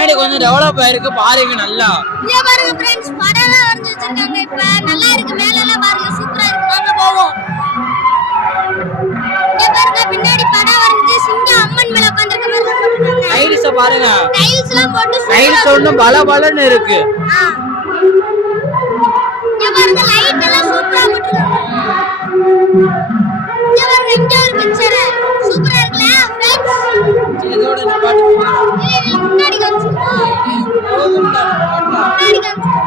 பின்னாடி கொஞ்சம் டெவலப் ஆயிருக்கு பாருங்க நல்லா. இங்க பாருங்க फ्रेंड्स படம்லாம் வரைஞ்சு வச்சிருக்காங்க. இப்ப நல்லா இருக்கு. மேல எல்லாம் பாருங்க சூப்பரா இருக்கு. வாங்க போவோம். இங்க பாருங்க பின்னாடி படம் வரைஞ்சு சிங்கம் அம்மன் மேல உட்கார்ந்திருக்க மாதிரி போட்டுருக்காங்க. டைல்ஸ் பாருங்க. டைல்ஸ்லாம் போட்டு டைல்ஸ் ஒண்ணு பலபலன்னு இருக்கு. இங்க பாருங்க லைட் எல்லாம் சூப்பரா போட்டுருக்காங்க. இங்க பாருங்க இங்க ஒரு பிக்சர் சூப்பரா இருக்குல फ्रेंड्स. இதோட இந்த பாட்டு முன்னாடி காமிச்சுக்கோ. முன்னாடி காமிச்சுக்கோ.